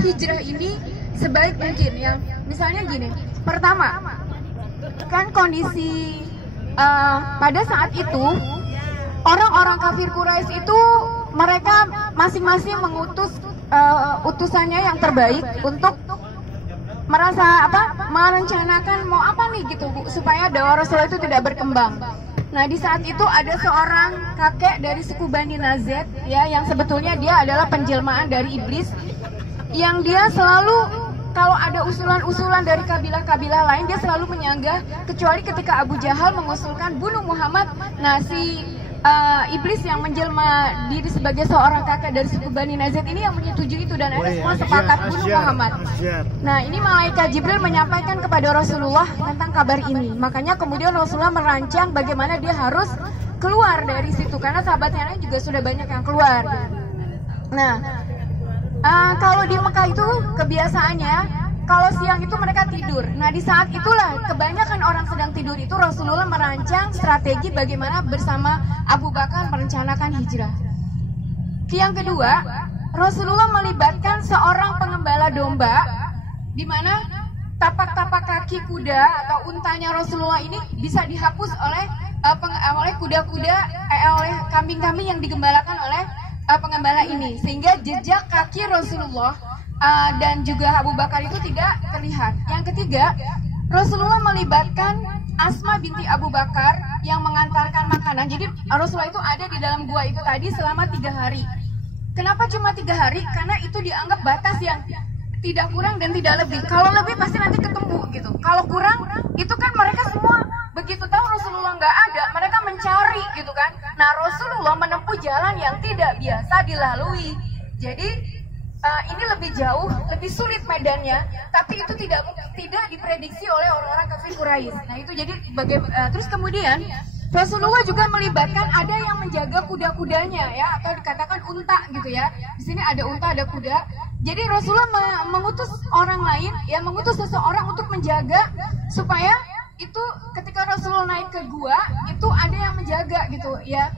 Hijrah ini sebaik mungkin ya. Misalnya gini, pertama kan kondisi pada saat itu orang-orang kafir Quraisy itu mereka masing-masing mengutus utusannya yang terbaik untuk merencanakan mau apa nih gitu supaya dakwah Rasulullah itu tidak berkembang. Nah, di saat itu ada seorang kakek dari suku Bani Nazir ya, yang sebetulnya dia adalah penjelmaan dari iblis, yang dia selalu kalau ada usulan-usulan dari kabilah-kabilah lain dia selalu menyanggah, kecuali ketika Abu Jahal mengusulkan bunuh Muhammad. Nah, si iblis yang menjelma diri sebagai seorang kakek dari suku Bani Nazir ini yang menyetujui itu, dan akhirnya semua sepakat bunuh Muhammad. Nah, ini malaikat Jibril menyampaikan kepada Rasulullah tentang kabar ini. Makanya kemudian Rasulullah merancang bagaimana dia harus keluar dari situ, karena sahabatnya lain juga sudah banyak yang keluar. Nah, kalau di Mekah itu kebiasaannya kalau siang itu mereka tidur. Nah, di saat itulah kebanyakan orang sedang tidur itu Rasulullah merancang strategi bagaimana bersama Abu Bakar merencanakan hijrah. Yang kedua, Rasulullah melibatkan seorang pengembala domba, di mana tapak-tapak kaki kuda atau untanya Rasulullah ini bisa dihapus oleh kuda-kuda, oleh kambing-kambing yang digembalakan oleh pengembala ini, sehingga jejak kaki Rasulullah dan juga Abu Bakar itu tidak terlihat. Yang ketiga, Rasulullah melibatkan Asma binti Abu Bakar yang mengantarkan makanan. Jadi Rasulullah itu ada di dalam gua itu tadi selama 3 hari. Kenapa cuma 3 hari? Karena itu dianggap batas yang tidak kurang dan tidak lebih. Kalau lebih pasti nanti ketemu gitu. Kalau kurang, itu kan mereka semua begitu tahu Rasulullah nggak ada, mereka mencari gitu kan. Nah, Rasulullah menempuh jalan yang tidak biasa dilalui. Jadi ini lebih jauh, lebih sulit medannya, tapi itu tidak diprediksi oleh orang-orang kafir Quraisy. Nah, itu jadi terus kemudian Rasulullah juga melibatkan ada yang menjaga kuda-kudanya ya, atau dikatakan unta gitu ya. Di sini ada unta, ada kuda. Jadi Rasulullah mengutus orang lain ya, mengutus seseorang untuk menjaga supaya itu ketika Rasulullah naik ke gua itu ada yang menjaga gitu ya,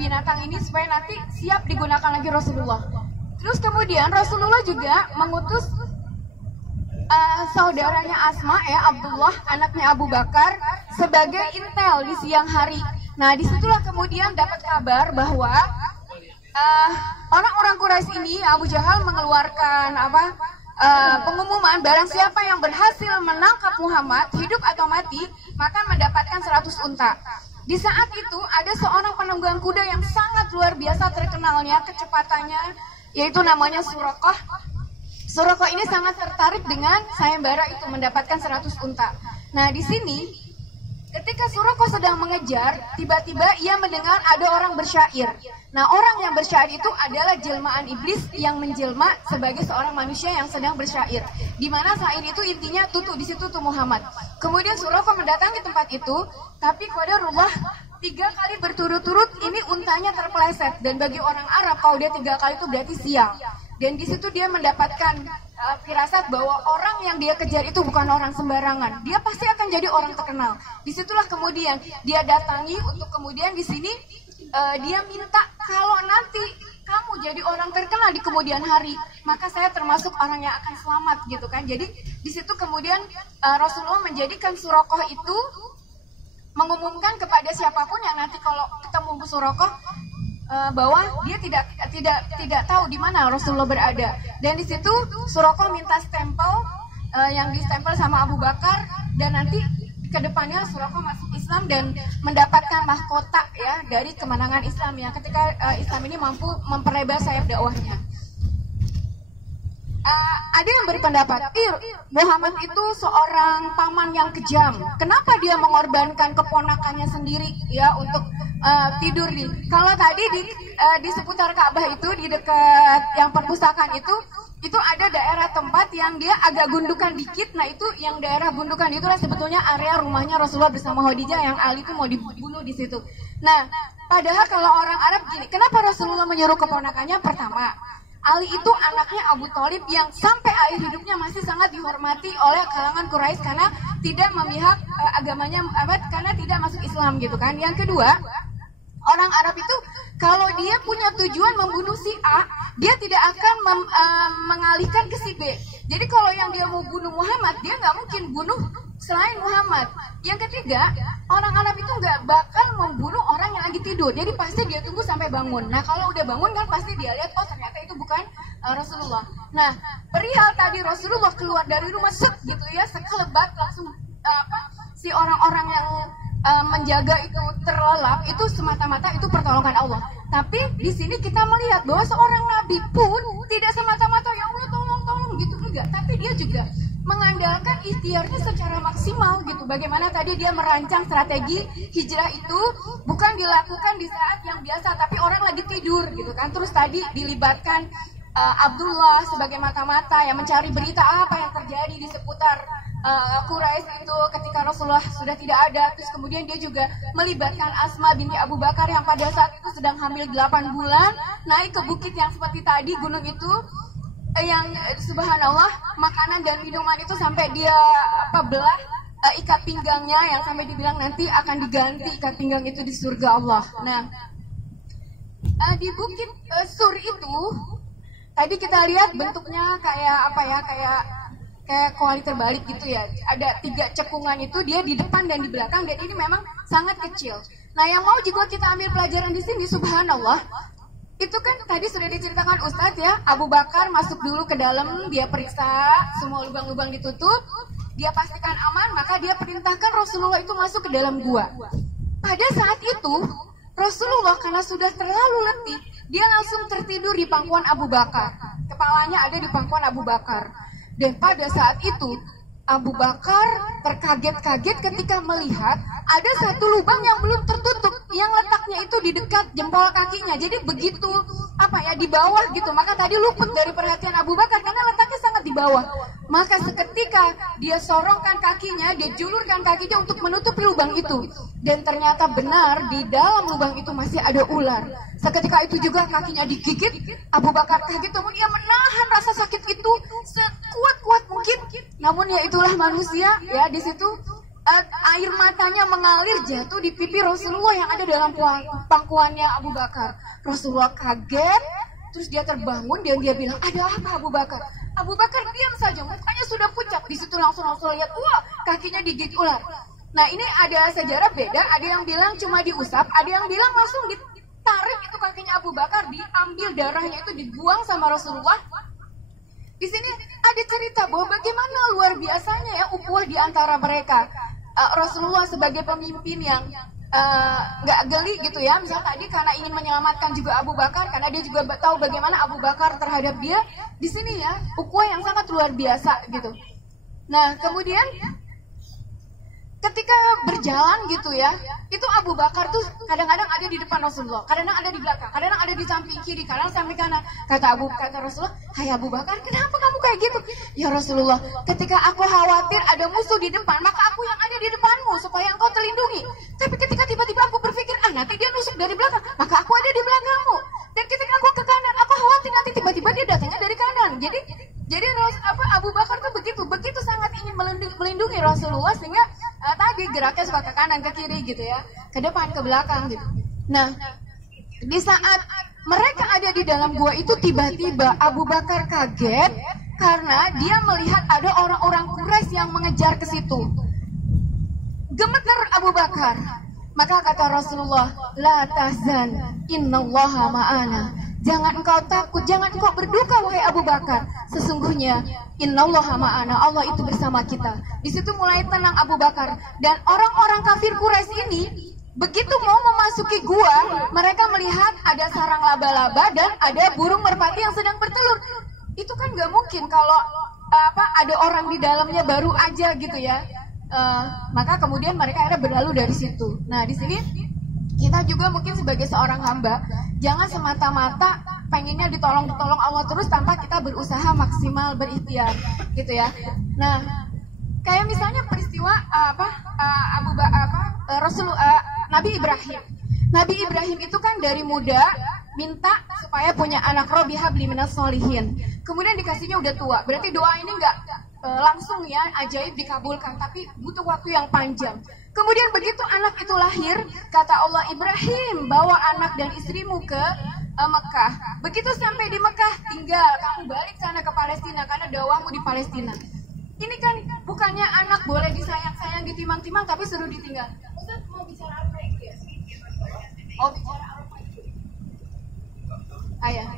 binatang ini supaya nanti siap digunakan lagi Rasulullah. Terus kemudian Rasulullah juga mengutus saudaranya Asma ya, Abdullah anaknya Abu Bakar sebagai intel di siang hari. Nah, disitulah kemudian dapat kabar bahwa orang-orang Quraisy ini, Abu Jahal mengeluarkan pengumuman barang siapa yang berhasil menangkap Muhammad hidup atau mati maka mendapatkan 100 unta. Di saat itu ada seorang penunggang kuda yang sangat luar biasa terkenalnya kecepatannya, yaitu namanya Suraqah. Suraqah ini sangat tertarik dengan sayembara itu, mendapatkan 100 unta. Nah, di sini ketika Suraqah sedang mengejar, tiba-tiba ia mendengar ada orang bersyair. Nah, orang yang bersyair itu adalah jelmaan iblis yang menjelma sebagai seorang manusia yang sedang bersyair. Di mana syair itu intinya tutu, di situ tuh Muhammad. Kemudian Suraqah mendatangi tempat itu, tapi qadarullah 3 kali berturut-turut ini untanya terpeleset, dan bagi orang Arab kalau dia 3 kali itu berarti sial. Dan di situ dia mendapatkan firasat bahwa orang yang dia kejar itu bukan orang sembarangan, dia pasti akan jadi orang terkenal. Disitulah kemudian dia datangi untuk kemudian di sini dia minta kalau nanti kamu jadi orang terkenal di kemudian hari, maka saya termasuk orang yang akan selamat gitu kan. Jadi di situ kemudian Rasulullah menjadikan Suraqah itu mengumumkan kepada siapapun yang nanti kalau ketemu Suraqah bahwa dia tidak tahu di mana Rasulullah berada. Dan di situ Suraqah minta stempel yang distempel sama Abu Bakar, dan nanti kedepannya Suraqah masuk Islam dan mendapatkan mahkota ya dari kemenangan Islam ya, ketika Islam ini mampu memperlebar sayap dakwahnya. Ada yang berpendapat, Muhammad itu seorang paman yang kejam. Kenapa dia mengorbankan keponakannya sendiri ya untuk tidur nih? Kalau tadi di seputar Ka'bah itu, di dekat yang perpustakaan itu ada daerah tempat yang dia agak gundukan dikit. Nah, itu yang daerah gundukan itulah sebetulnya area rumahnya Rasulullah bersama Khadijah yang Ali itu mau dibunuh di situ. Nah, padahal kalau orang Arab gini, kenapa Rasulullah menyuruh keponakannya? Pertama, Ali itu anaknya Abu Thalib yang sampai akhir hidupnya masih sangat dihormati oleh kalangan Quraisy karena tidak memihak agamanya, karena tidak masuk Islam gitu kan. Yang kedua, orang Arab itu kalau dia punya tujuan membunuh si A, dia tidak akan mengalihkan ke si B. Jadi kalau yang dia mau bunuh Muhammad, dia nggak mungkin bunuh selain Muhammad. Yang ketiga, orang Arab itu nggak bakal membunuh orang yang lagi tidur. Jadi pasti dia tunggu sampai bangun. Nah kalau udah bangun kan pasti dia lihat, oh ternyata itu bukan Rasulullah. Nah perihal tadi Rasulullah keluar dari rumah gitu ya, sekelebat langsung si orang-orang yang menjaga itu terlelap, itu semata-mata itu pertolongan Allah. Tapi di sini kita melihat bahwa seorang nabi pun tidak semata-mata ya Allah tolong gitu, enggak. Tapi dia juga mengandalkan ikhtiarnya secara maksimal gitu. Bagaimana tadi dia merancang strategi hijrah itu bukan dilakukan di saat yang biasa, tapi orang lagi tidur gitu kan. Terus tadi dilibatkan Abdullah sebagai mata-mata yang mencari berita apa yang terjadi di seputar Quraisy itu ketika Rasulullah sudah tidak ada. Terus kemudian dia juga melibatkan Asma binti Abu Bakar yang pada saat itu sedang hamil 8 bulan, naik ke bukit yang seperti tadi, gunung itu, yang subhanallah makanan dan minuman itu sampai dia belah ikat pinggangnya, yang sampai dibilang nanti akan diganti ikat pinggang itu di surga Allah. Nah di bukit Sur itu tadi kita lihat bentuknya kayak kayak kuali terbalik gitu ya. Ada 3 cekungan itu, dia di depan dan di belakang, dan ini memang sangat kecil. Nah yang mau juga kita ambil pelajaran di sini, subhanallah, itu kan tadi sudah diceritakan Ustadz ya, Abu Bakar masuk dulu ke dalam, dia periksa semua lubang-lubang ditutup, dia pastikan aman, maka dia perintahkan Rasulullah itu masuk ke dalam gua. Pada saat itu Rasulullah karena sudah terlalu letih, dia langsung tertidur di pangkuan Abu Bakar. Kepalanya ada di pangkuan Abu Bakar. Dan pada saat itu Abu Bakar terkaget-kaget ketika melihat ada satu lubang yang belum tertutup, yang letaknya itu di dekat jempol kakinya. Jadi begitu di bawah gitu. Maka tadi luput dari perhatian Abu Bakar karena letaknya sangat di bawah. Maka seketika dia sorongkan kakinya, dia julurkan kakinya untuk menutupi lubang itu. Dan ternyata benar di dalam lubang itu masih ada ular. Seketika itu juga kakinya digigit. Abu Bakar kaget, namun ia menahan rasa sakit itu sekuat-kuat mungkin. Namun ya itulah manusia ya, di situ air matanya mengalir jatuh di pipi Rasulullah yang ada dalam pangkuannya Abu Bakar. Rasulullah kaget, terus dia terbangun dan dia bilang, ada apa Abu Bakar? Abu Bakar diam saja, mukanya sudah pucat. Di situ langsung lihat, wah kakinya digigit ular. Nah ini ada sejarah beda, ada yang bilang cuma diusap, ada yang bilang langsung ditarik itu kakinya Abu Bakar, diambil darahnya itu dibuang sama Rasulullah. Di sini ada cerita bahwa bagaimana luar biasanya ya ukhuwah di antara mereka. Rasulullah sebagai pemimpin yang nggak geli gitu ya, misal tadi karena ingin menyelamatkan juga Abu Bakar, karena dia juga tahu bagaimana Abu Bakar terhadap dia. Di sini ya ukhuwah yang sangat luar biasa gitu. Nah kemudian ketika berjalan gitu ya, itu Abu Bakar tuh kadang-kadang ada di depan Rasulullah, kadang-kadang ada di belakang, kadang-kadang ada di samping kiri, kadang samping kanan. Kata Rasulullah, hai Abu Bakar, kenapa kamu kayak gitu? Ya Rasulullah, ketika aku khawatir ada musuh di depan, maka aku yang ada di depanmu supaya engkau terlindungi. Tapi ketika tiba-tiba aku berpikir, nanti dia nusuk dari belakang, maka aku ada di belakangmu. Dan ketika aku ke kanan, aku khawatir nanti tiba-tiba dia datangnya dari kanan. Jadi Abu Bakar tuh begitu sangat ingin melindungi Rasulullah, sehingga tadi geraknya suka ke kanan ke kiri gitu ya, ke depan ke belakang gitu. Nah di saat mereka ada di dalam gua itu, tiba-tiba Abu Bakar kaget karena dia melihat ada orang-orang Quraisy yang mengejar ke situ. Gemeter Abu Bakar. Maka kata Rasulullah, la tahzan, innallaha ma'ana. Jangan engkau takut, jangan engkau berduka wahai Abu Bakar. Sesungguhnya innallaha ma'ana, Allah itu bersama kita. Di situ mulai tenang Abu Bakar. Dan orang-orang kafir Quraisy ini begitu mau memasuki gua, mereka melihat ada sarang laba-laba dan ada burung merpati yang sedang bertelur. Itu kan nggak mungkin kalau ada orang di dalamnya baru aja gitu ya. Maka kemudian mereka akhirnya berlalu dari situ. Nah di sini kita juga mungkin sebagai seorang hamba, jangan semata-mata pengennya ditolong Allah terus tanpa kita berusaha maksimal berikhtiar gitu ya. Nah kayak misalnya peristiwa Nabi Ibrahim. Nabi Ibrahim itu kan dari muda minta supaya punya anak, Robbi habli minas sholihin. Kemudian dikasihnya udah tua. Berarti doa ini nggak langsung ya ajaib dikabulkan, tapi butuh waktu yang panjang. Kemudian begitu anak itu lahir, kata Allah, Ibrahim bawa anak dan istrimu ke Mekah. Begitu sampai di Mekah, tinggal kamu balik sana ke Palestina karena dakwahmu di Palestina. Ini kan bukannya anak boleh disayang-sayang, ditimang-timang, tapi suruh ditinggal. Ustaz mau bicara apa itu ya? Oh, bicara apa itu? Ayah.